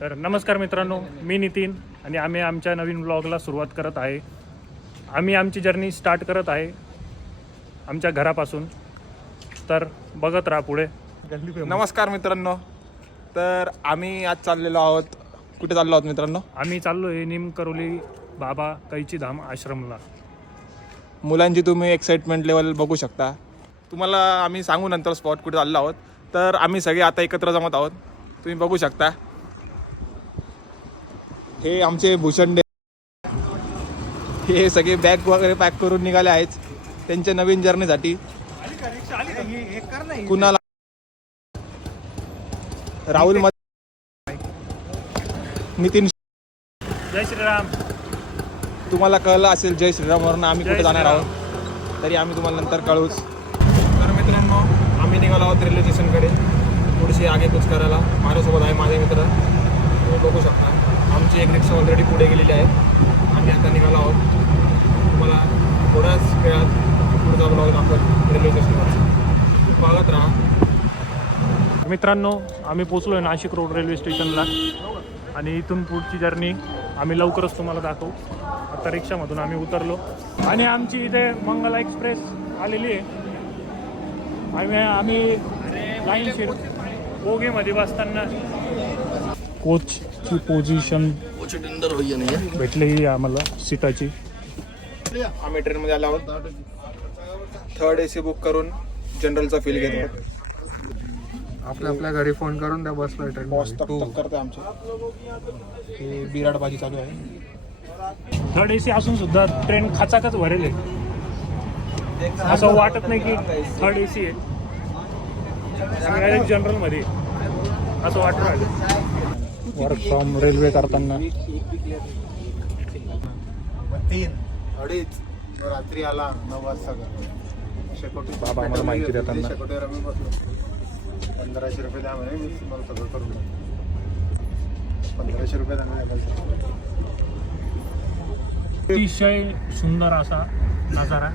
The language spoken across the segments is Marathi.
तर नमस्कार मित्रांनो, मी नितीन आणि आम्ही आमच्या नवीन ब्लॉगला सुरुवात करत आहे. आम्ही आमची जर्नी स्टार्ट करत आहे आमच्या घरापासून. तर बघत राहा पुढे. नमस्कार मित्रांनो, तर आम्ही आज चाललेलो आहोत. कुठे चाललो आहोत मित्रांनो? आम्ही चाललो आहे निमकरोली बाबा कैचीधाम आश्रमला. मुलांची तुम्ही एक्साइटमेंट लेवल बघू शकता. तुम्हाला आम्ही सांगू नंतर स्पॉट कुठे चाललो आहोत. तर आम्ही सगळे आता एकत्र जमत आहोत, तुम्ही बघू शकता. हे आमचे भूषंडे, हे सगळे बॅग वगैरे पॅक करून निघाले आहेत त्यांच्या नवीन जर्नीसाठी. कुणाला राहुल, नितीन, जय श्रीराम. तुम्हाला कळलं असेल जय श्रीरामवरून आम्ही कुठे जाणार आहोत, तरी आम्ही तुम्हाला नंतर कळूच. तर मित्रांनो, आम्ही निघालो आहोत रेल्वे स्टेशनकडे थोडीशी आगे कुच करायला. माझ्यासोबत आहे माझे मित्र, तुम्ही बघू शकता. आमची एक रिक्षा ऑलरेडी पुढे गेलेली आहे. आम्ही आता निघालो आहोत. तुम्हाला थोड्याच वेळात पुढचा ब्लॉग आपण रेल्वे स्टेशनवर बघत राहा. मित्रांनो, आम्ही पोचलो आहे नाशिक रोड रेल्वे स्टेशनला आणि इथून पुढची जर्नी आम्ही लवकरच तुम्हाला दाखवू. आता रिक्षामधून आम्ही उतरलो आणि आमची इथे मंगला एक्सप्रेस आलेली आहे. आम्ही लाईनशीर बोगीमध्ये बसताना कोचची पोझिशन भेटली आम्हाला सीटाची. आम्ही ट्रेनमध्ये आलो आहोत. थर्ड AC बुक करून जनरलचा फील घेतो. आपल्या घरी फोन करून त्या बसला ट्रेन. बॉस तक करते आमचे. हे बिराडबाजी चालू आहे. थर्ड AC असून सुद्धा ट्रेन खाचाकच भरेल आहे. असं वाटत नाही की थर्ड AC आहे, डायरेक्ट जनरलमध्ये असं वाटत राहिलं. वर्क फ्रॉम रेल्वे करताना 3-2:30 रात्री आला 9 वाजता. शेकोटी बाबा आम्हाला माहिती देताना. शेकोटीवर आम्ही बसलो. 1500 रुपये द्या म्हणे, मी तुम्हाला सगळं करून देतो. 1500 रुपये द्या. अतिशय सुंदर असा नजारा.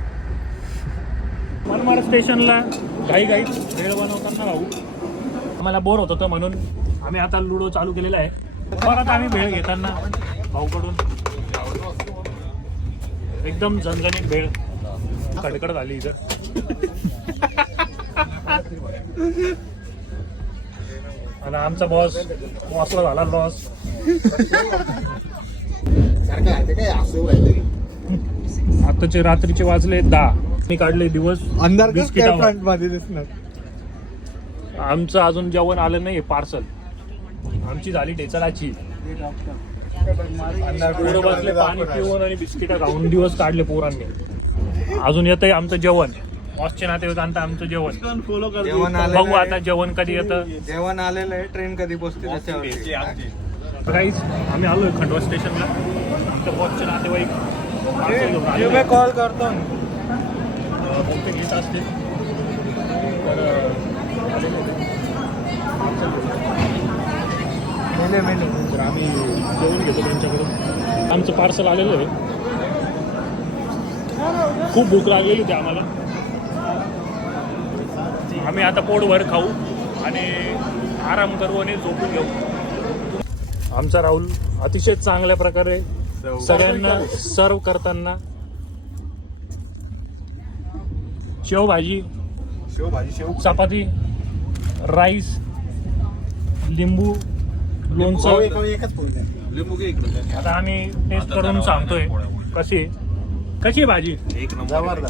मनमाड स्टेशनला घाई वेळ बनवताना भाऊ आम्हाला बोर होत होतं, म्हणून आम्ही आता लुडो चालू केलेला आहे. परत आम्ही भेळ घेताना भाऊकडून एकदम झणझणीत भेळ कडकड झाली इथं. आणि आमचा बॉसला झाला लॉस. आताचे रात्रीचे वाजले 10. मी काढले दिवस बिस्किटावर. मध्ये दिसणार. आमचं अजून जेवण आलं नाही पार्सल. आमची झाली टेचलाची. पोरं बसले पाणी पिऊन आणि बिस्किट खाऊन दिवस काढले पोरांनी. अजून येतंय आमचं जेवण. ऑस्ट्रेन नातेवाईक आणतं आमचं जेवण. बघू आता जेवण कधी येतं. जेवण आलेलं आहे. ट्रेन कधी पोहोचते त्याच्यावर. काहीच आम्ही आलोय खंडवा स्टेशनला. आमच्या बॉसचे नातेवाईक कॉल करतो. बहुतेक येत असतील. तर आम्ही जेवण घेतो त्यांच्याकडून. आमचं पार्सल आलेलं आहे. खूप भूक लागलेली होती आम्हाला. आम्ही आता पोटभर खाऊ आणि आराम करू आणि झोपून घेऊ. आमचा राहुल अतिशय चांगल्या प्रकारे सगळ्यांना सर्व करताना शेवभाजी, चपाती, राईस, लिंबू, लोणचं. आता आम्ही टेस्ट करून सांगतोय कशी आहे भाजी. एक number.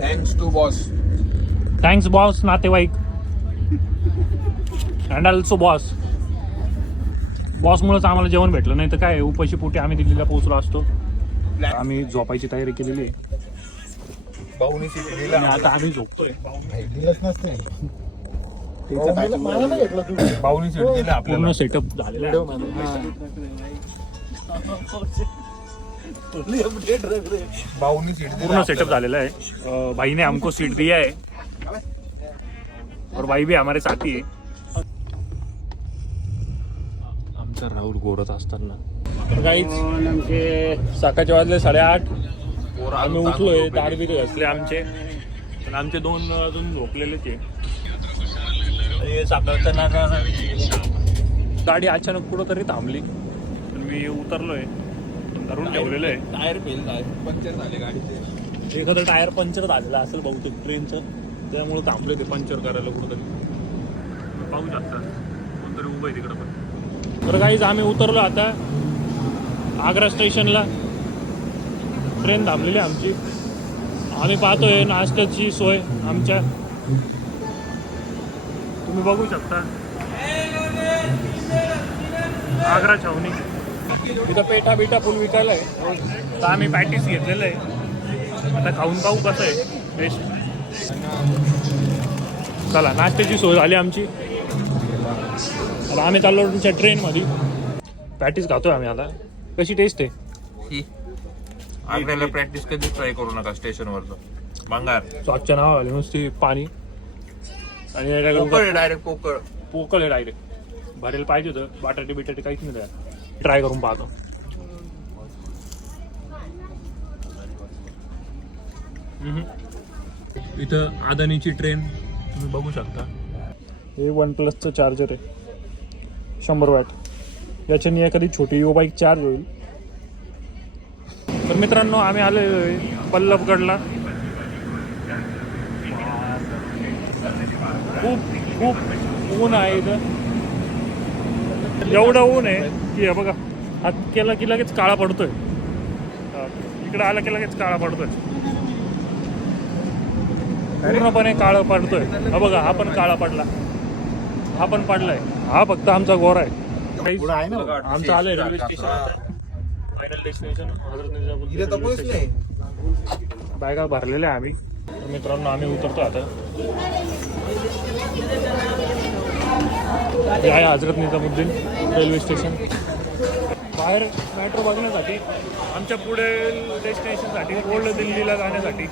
Thanks to boss. Thanks boss नातेवाईक अँड ऑल्सो बॉस. बॉसमुळेच आम्हाला जेवण भेटलं, नाही तर काय उपाशी पोटी आम्ही दिल्लीला पोहोचलो असतो. आम्ही झोपायची तयारी केलेली आहे. आणि आता आम्ही झोपतोय. पूर्ण सेटअप झालेला आहे. पूर्ण सेटअप झालेला है. भाई ने हमको सीट दिया है और भाई भी हमारे साथी है. आमचा राहुल गोरत असताना काहीच सकाळचे वाजले 8:30. आम्ही उठलोय. दार बीर घासले आमचे, पण आमचे 2 अजून झोपलेलेच आहे. सकाळचा नाका गाडी अचानक कुठं तरी थांबली पण मी उतरलोय धरून ठेवलेलं आहे. टायर फेल झाले, पंक्चर झाले गाडीचे. एखादं टायर पंक्चर झालेलं असेल बहुतेक ट्रेनचं, त्यामुळे थांबले ते पंक्चर करायला कुठंतरी. पाहू शकता कोणतरी उभं आहे तिकडं पण. तर काहीच आम्ही उतरलो आता आग्रा स्टेशनला. ट्रेन थांबलेली आहे आमची. आम्ही पाहतोय नाश्त्याची सोय आमच्या, तुम्ही बघू शकता. आग्रा छावणी इथं पेठा बिठा फुल विकायला आहे. तर आम्ही पॅटीस घेतलेलं आहे. आता खाऊन पाहू कसं आहे टेस्ट. चला नाश्त्याची सोय झाली आमची. आता आम्ही चाललो तुमच्या ट्रेनमध्ये. पॅटीस खातोय आम्ही आता. कशी टेस्ट आहे? आग्र्याला प्रॅक्टिस कधीच ट्राय करू नका स्टेशनवरचं भांगार. स्वच्छ नाव आले नुसती पाणी आणि डायरेक्ट पोकळ पोकळ आहे डायरेक्ट. भरेल पाहिजे होतं. बटाटे बिटाटे काहीच नाही त्यात. ट्राय करून पाहतो. इथं अदानीची ट्रेन तुम्ही बघू शकता. हे OnePlusचं चार्जर आहे 100 वॅट. याच्याने एखादी छोटी यो बाईक चार्ज होईल. तर मित्रांनो आम्ही आलो पल्लवगडला. खूप खूप ऊन आहे इथं. एवढं ऊन आहे की हे बघा हात केला की लगेच काळा पडतोय. इकडं आला की लगेच काळा पडतोय. पूर्णपणे काळा पडतोय. हा बघा हा पण काळा पडला. हा पण पडलाय. हा फक्त आमचा गोरा आहे. आमचं आलंय रेल्वे स्टेशन. फायनल डेस्टिनेशन बॅगा भरलेल्या आम्ही. मित्रांनो आम्ही उतरतो आता. हे आहे हजरत निजामुद्दीन रेल्वे स्टेशन. बाहेर मेट्रो बघण्यासाठी आमच्या पुढे डेस्टिनेशनसाठी ओल्ड दिल्लीला जाण्यासाठी